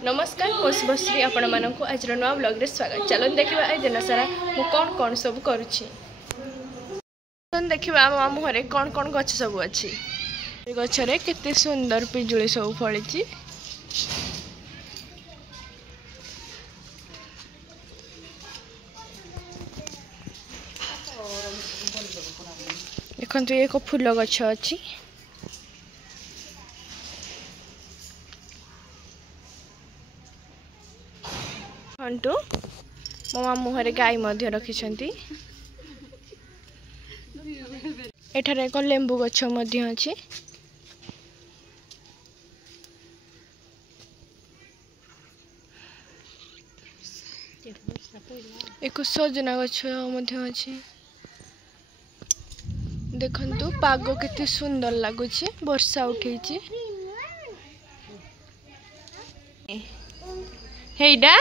नमस्कार मो शुभश्री आपण मानक आज नुआ ब्लॉग रे स्वागत। चलो देखा आज दिन सारा मु कौन कौन सब करुच्ची देखा आम मामू घरे कौन कौन गछ सब अच्छी गचरे केते सुंदर पिजुली सब फली। देखु एक फूल गछ अच्छी हंटू मो मामू घरे गाई मध्य रखिछंती। एठारे एक लेंबू गछ मध्य अछि। एक सजना गछ मध्य अछि। देखंतु पाग केते सुंदर लागुछि, वर्षा उठैछि। हेइडा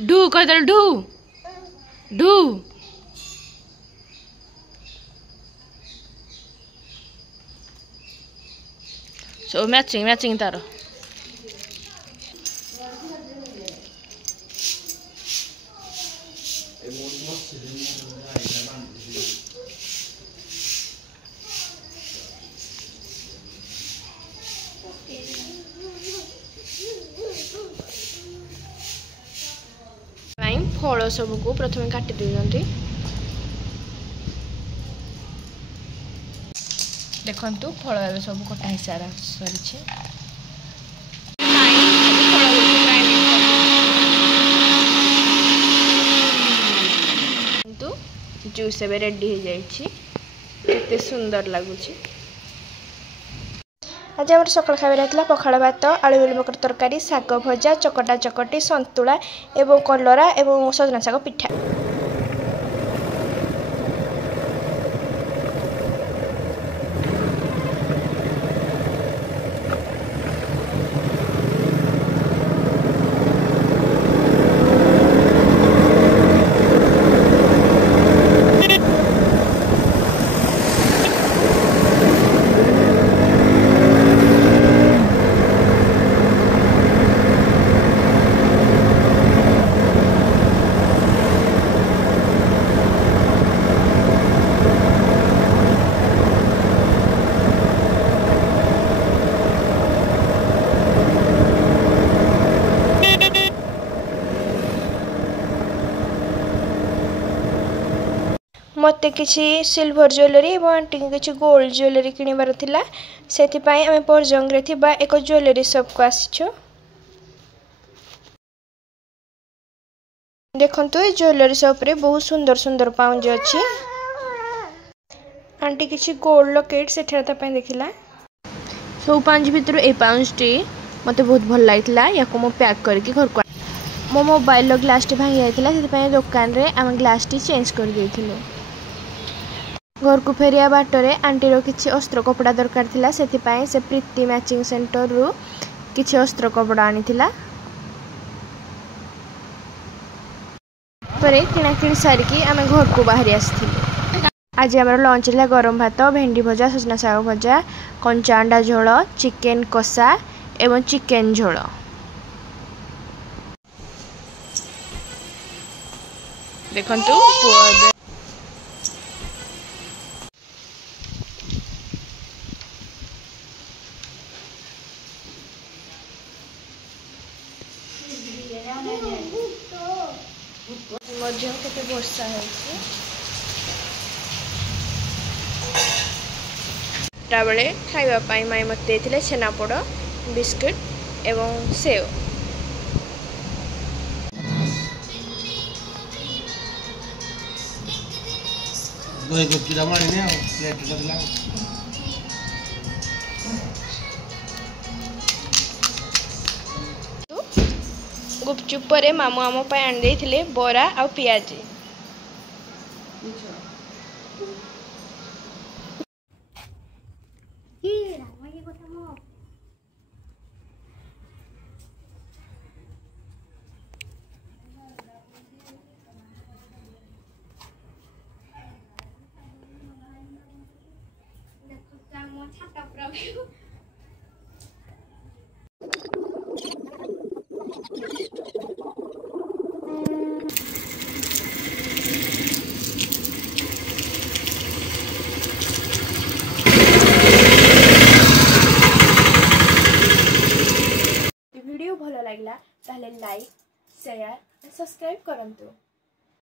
ढू कदल ढू ढू सो मैचिंग मैचिंग तार फल सब को प्रथम काटी दिखती। देखंतु फल सब कटा ही सारा सरी जूस एबे रेडी हो जाइए। सुंदर लगुच। आज आम सकाल खाइबा पखाड़ भात, आलू बेल मकर तरकारी, शाग भजा, चकटा चकटी, संतुला एवं कलरा एवं सजना शाग पिठा। मत किसी सिल्वर ज्वेलरी और आंटी किसी गोल्ड ज्वेलरी किणवार थिला, सेथिपाई आमे परजंग रे थिबा एक ज्वेलरी शॉप को आसीछु। देखंतु ए ज्वेलरी शॉप रे बहुत सुंदर सुंदर पाउंज अछि। आंटी किसी गोल्ड लॉकेट सेठा त देखिला। सो पाउंज भितर ए पाउंज टी मते बहुत भल लागितला। याको मो पैक करके घर को मो मोबाइल लो ग्लास टी भांगी आइतला, सेथिपाई दुकान रे आमे ग्लास टी चेंज कर देथिलो। घर को फेरिया बाटरे आंटी रो किछि अस्त्र कपड़ा दरकार थिला, सेथिपाई से प्रीति मैचिंग सेंटर रु किछि अस्त्र कपड़ा आनी थिला। परे किना किन सारिकी आमे घर को बाहरी आस्थिलु। आज हमर लंच ला गरम भात, भेंडी भजा, सजना साग भजा, कंचा अंडा झोल, चिकेन कषा एवं चिकेन झोल। देखंतु मध्य केते वर्षा होइछि। बेले खाइबा पाई माई मत देथिले छेनापोड़, बिस्कुट एवं सेव। गुपचुप पर मामू आम आनी देथिले बरा आ पियाजी। वीडियो भल लगे ताहले लाइक शेयर सब्सक्राइब करंतु।